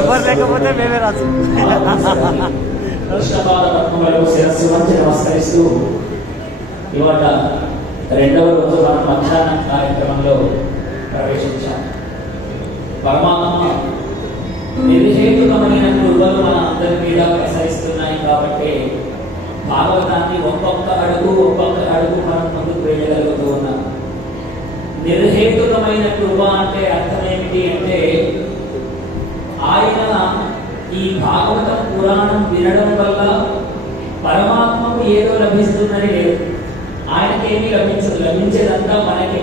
ఎవరు లేకపోతే మేమే రాదు. శిరస్సు వంచి నమస్కరిస్తూ ఇవాళ రెండవ రోజు మనం మధ్యాహ్నం కార్యక్రమంలో ప్రవేశించాం. పరమాత్మ నిర్హేతుకమైన కృపలు మన అందరి మీద ప్రసరిస్తున్నాయి కాబట్టి భాగవతాన్ని ఒక్కొక్క అడుగు మనం ముందుకు వెళ్ళగలుగుతూ ఉన్నాం. నిర్హేతుకమైన కృప అంటే అర్థం ఏమిటి అంటే ఆయన ఈ భాగవతం పురాణం వినడం వల్ల పరమాత్మకు ఏదో లభిస్తుందని లేదు. ఆయనకేమీ లభించదు, లభించేదంతా మనకే.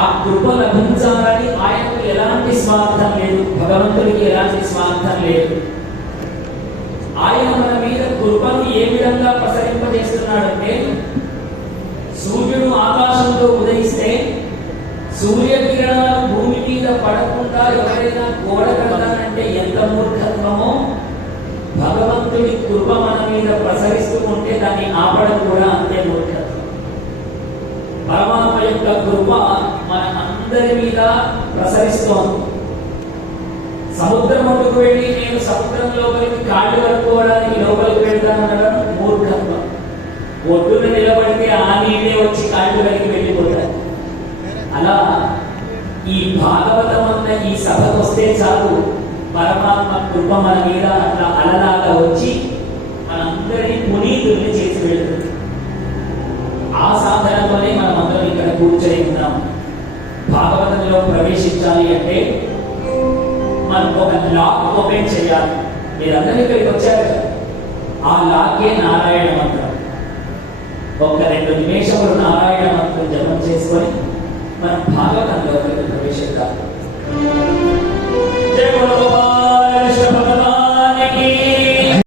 ఆ కృప లభించాలని ఆయనకు ఎలాంటి స్వార్థం లేదు, భగవంతుడికి ఎలాంటి స్వార్థం లేదు. ఆయన మన మీద కృపను ఏ విధంగా ప్రసరింపజేస్తున్నాడంటే సూర్యుడు ఆకాశంలో ఉదయిస్తే సూర్యకిరణాలు భూమి మీద పడకుండా ఎవరైనా గోడ కడతానంటే ఎంత మూర్ఖత్వమో, భగవంతుడి కృప మన మీద ప్రసరిస్తూ ఉంటే దాన్ని ఆపడం కూడా అంతే మూర్ఖత్వం. పరమాత్మ యొక్క కృప మన అందరి మీద ప్రసరిస్తోంది. సముద్రం ఒడ్డుకు వెళ్ళి నేను సముద్రం లోపలికి కాళ్ళు కడుక్కోవడానికి లోపలికి వెళ్తానడం మూర్ఖత్వం. ఒడ్డున నిలబడితే ఆ నీళ్ళే వచ్చి కాళ్ళు కలిగి వెళ్ళిపోతాయి. అలా ఈ భాగవతం అన్న ఈ సభకు వస్తే చాలు, పరమాత్మ కృప మన మీద అట్లా అలలాగా వచ్చి మనందరినీ పునీతుల్ని చేసి వెళ్తుంది. ఆ సాధనతోనే మనం అందరం ఇక్కడ కూర్చొని ఉన్నాం. భాగవతంలో ప్రవేశించాలి అంటే మనం ఒక లాక్ ఓపెన్ చేయాలి. మీరందరూ ఇక్కడికి వచ్చారు, ఆ లాకే నారాయణ మంత్రం. ఒక 2 నిమిషములు నారాయణ మంత్రం జపం చేసుకొని మనం భాగవతంలో ప్రవేశిద్దాం. జయ